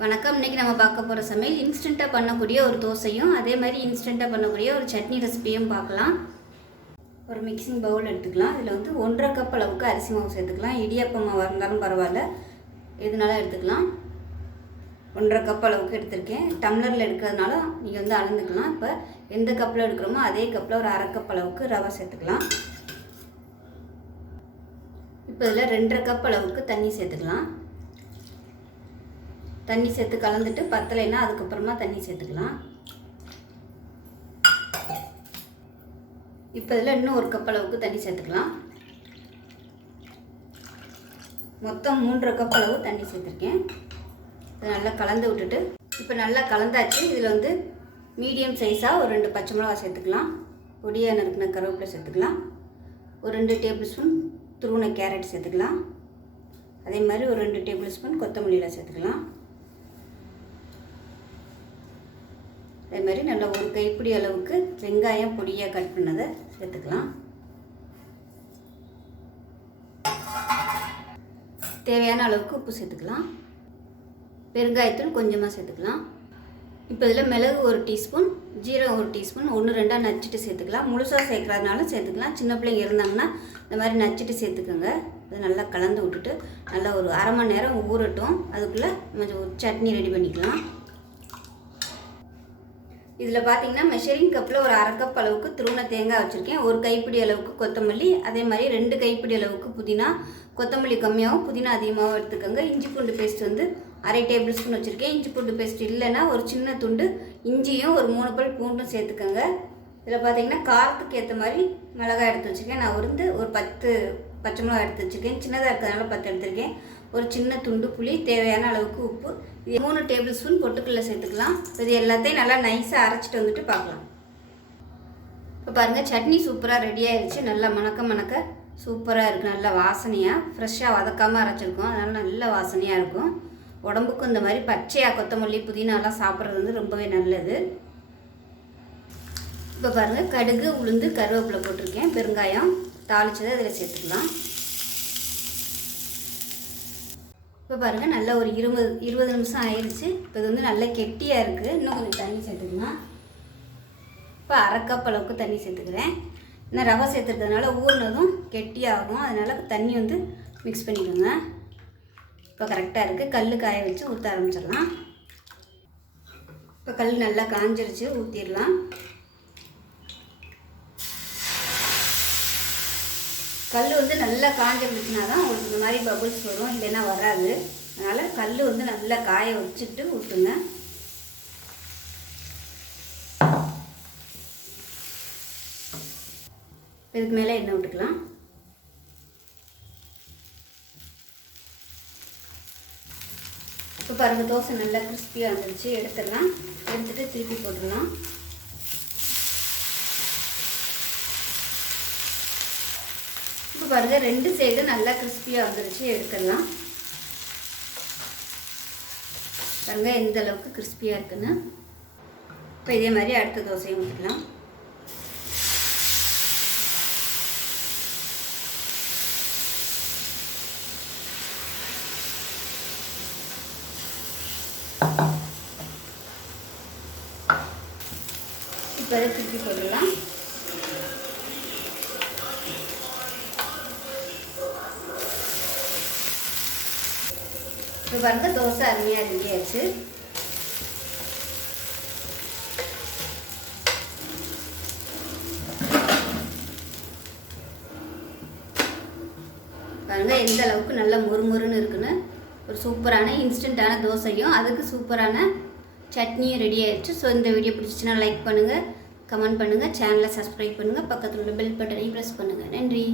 வணக்கம். இன்றைக்கி நம்ம பார்க்க போகிற சமையல் இன்ஸ்டண்ட்டாக பண்ணக்கூடிய ஒரு தோசையும் அதே மாதிரி இன்ஸ்டண்ட்டாக பண்ணக்கூடிய ஒரு சட்னி ரெசிபியும் பார்க்கலாம். ஒரு மிக்சிங் பவுல் எடுத்துக்கலாம். இதில் வந்து 1.5 கப் அளவுக்கு அரிசி மாவு சேர்த்துக்கலாம். இடியாப்ப மாவாக இருந்தாலும் பரவாயில்ல, எதுனாலும் எடுத்துக்கலாம். 1.5 கப் அளவுக்கு எடுத்திருக்கேன். டம்ளரில் எடுக்கிறதுனால நீங்கள் வந்து அளந்துக்கலாம். இப்போ எந்த கப்பில் எடுக்கிறோமோ அதே கப்பில் ஒரு 1/2 கப் அளவுக்கு ரவை சேர்த்துக்கலாம். இப்போ இதில் 2.5 கப் அளவுக்கு தண்ணி சேர்த்துக்கலாம். தண்ணி சேர்த்து கலந்துட்டு பத்தலைன்னா அதுக்கப்புறமா தண்ணி சேர்த்துக்கலாம். இப்போ இதில் இன்னும் 1 கப் அளவுக்கு தண்ணி சேர்த்துக்கலாம். மொத்தம் 3.5 கப் அளவு தண்ணி சேர்த்துருக்கேன். இதை நல்லா கலந்து விட்டுட்டு இப்போ நல்லா கலந்தாச்சு. இதில் வந்து மீடியம் சைஸாக ஒரு 2 பச்சை மிளகா சேர்த்துக்கலாம். பொடியாக நறுக்கின கருவேப்பிலை சேர்த்துக்கலாம். ஒரு 2 டேபிள் ஸ்பூன் துருவின கேரட் சேர்த்துக்கலாம். அதே மாதிரி ஒரு 2 டேபிள் ஸ்பூன் கொத்தமல்லியில் சேர்த்துக்கலாம். அதே மாதிரி நல்லா ஒரு கைப்பிடி அளவுக்கு வெங்காயம் பொடியாக கட் பண்ணதை சேர்த்துக்கலாம். தேவையான அளவுக்கு உப்பு சேர்த்துக்கலாம். பெருங்காயத்தூள் கொஞ்சமாக சேர்த்துக்கலாம். இப்போ இதில் மிளகு 1 டீஸ்பூன், ஜீரகம் 1 டீஸ்பூன் 1-2 நச்சுட்டு சேர்த்துக்கலாம். முழுசாக சேர்க்குறதுனால சேர்த்துக்கலாம். சின்ன பிள்ளைங்க இருந்தாங்கன்னா இந்த மாதிரி நச்சுட்டு சேர்த்துக்கோங்க. அதை நல்லா கலந்து விட்டுட்டு நல்லா ஒரு 1/2 மணி நேரம் ஊறட்டும். அதுக்குள்ளே கொஞ்சம் சட்னி ரெடி பண்ணிக்கலாம். இதில் பார்த்தீங்கன்னா மெஷரிங் கப்பில் ஒரு 1/2 கப் அளவுக்கு துருவின தேங்காய் வச்சுருக்கேன். ஒரு கைப்பிடி அளவுக்கு கொத்தமல்லி, அதே மாதிரி 2 கைப்பிடி அளவுக்கு புதினா. கொத்தமல்லி கம்மியாகவும் புதினா அதிகமாகவும் எடுத்துக்கோங்க. இஞ்சி பூண்டு பேஸ்ட் வந்து 1/2 டேபிள் ஸ்பூன் வச்சுருக்கேன். இஞ்சி பூண்டு பேஸ்ட் இல்லைன்னா ஒரு சின்ன துண்டு இஞ்சியும் ஒரு 3 பல் பூண்டும் சேர்த்துக்கோங்க. இதில் பார்த்தீங்கன்னா காரத்துக்கு ஏற்ற மாதிரி மிளகாய் எடுத்து வச்சுருக்கேன். நான் ஒரு 10 பச்சை மிளகாய் எடுத்து வச்சுருக்கேன். சின்னதாக இருக்கிறதுனால 10 எடுத்துருக்கேன். ஒரு சின்ன துண்டு புளி, தேவையான அளவுக்கு உப்பு, 3 டேபிள் ஸ்பூன் பொட்டுக்கடலை சேர்த்துக்கலாம். இது எல்லாத்தையும் நல்லா நைஸாக அரைச்சிட்டு வந்துட்டு பார்க்கலாம். இப்போ பாருங்கள், சட்னி சூப்பராக ரெடி ஆகிடுச்சு. நல்லா மணக்க சூப்பராக இருக்குது. நல்லா வாசனையாக ஃப்ரெஷ்ஷாக வதக்காமல் அரைச்சிருக்கோம். அதனால் நல்ல வாசனையாக இருக்கும். உடம்புக்கும் இந்த மாதிரி பச்சையாக கொத்தமல்லி புதினாலாம் சாப்பிட்றது வந்து ரொம்பவே நல்லது. இப்போ பாருங்கள், கடுகு உளுந்து கருவேப்பிலை போட்டிருக்கேன். பெருங்காயம் தாளிச்சதை அதில் சேர்த்துக்கலாம். இப்போ பாருங்கள், நல்லா ஒரு 20 நிமிஷம் ஆயிடுச்சு. இப்போ இது வந்து நல்லா கெட்டியாக இருக்குது. இன்னும் கொஞ்சம் தண்ணி சேர்த்துக்கலாம். இப்போ 1/2 கப் அளவுக்கு தண்ணி சேர்த்துக்கிறேன். இன்னும் ரவை சேர்த்துக்கிறதுனால ஊறினதும் கெட்டியாகும். அதனால் தண்ணி வந்து மிக்ஸ் பண்ணிக்கோங்க. இப்போ கரெக்டாக இருக்குது. கல் காய வச்சு ஊற்ற ஆரம்பிச்சிடலாம். இப்போ கல் நல்லா காஞ்சிருச்சு, ஊற்றிடலாம். கல் வந்து நல்லா காஞ்சிருந்துச்சுன்னா தான் உங்களுக்கு இந்த மாதிரி பபுள்ஸ் வரும், இல்லைன்னா வராது. அதனால் கல் வந்து நல்லா காய வச்சுட்டு ஊற்றுங்க. இதுக்கு மேலே எண்ணெய் விட்டுக்கலாம். இப்போ பாருங்கள், தோசை நல்லா கிறிஸ்பியாக வந்துருச்சு. எடுத்துடலாம். எடுத்துகிட்டு திருப்பி போட்டுடலாம். இப்போ பாருங்கள், 2 சைடு நல்லா கிறிஸ்பியாக வந்துருச்சு. எடுத்துடலாம். பாருங்கள் எந்த அளவுக்கு கிறிஸ்பியாக இருக்குன்னு. இப்போ இதே மாதிரி அடுத்த தோசையும் ஊற்றிக்கலாம். இப்போ திருப்பி போடலாம். இப்போ பாருங்க, தோசை அருமையாக ரெடி ஆச்சு. பாருங்கள் எந்த அளவுக்கு நல்லா மொறுமொறுன்னு இருக்குன்னு. ஒரு சூப்பரான இன்ஸ்டண்ட்டான தோசையும் அதுக்கு சூப்பரான சட்னியும் ரெடி ஆயிடுச்சு. ஸோ இந்த வீடியோ பிடிச்சிச்சின்னா லைக் பண்ணுங்கள், கமெண்ட் பண்ணுங்கள், சேனலை சப்ஸ்கிரைப் பண்ணுங்கள், பக்கத்தில் உள்ள பெல் பட்டனையும் ப்ரெஸ் பண்ணுங்கள். நன்றி.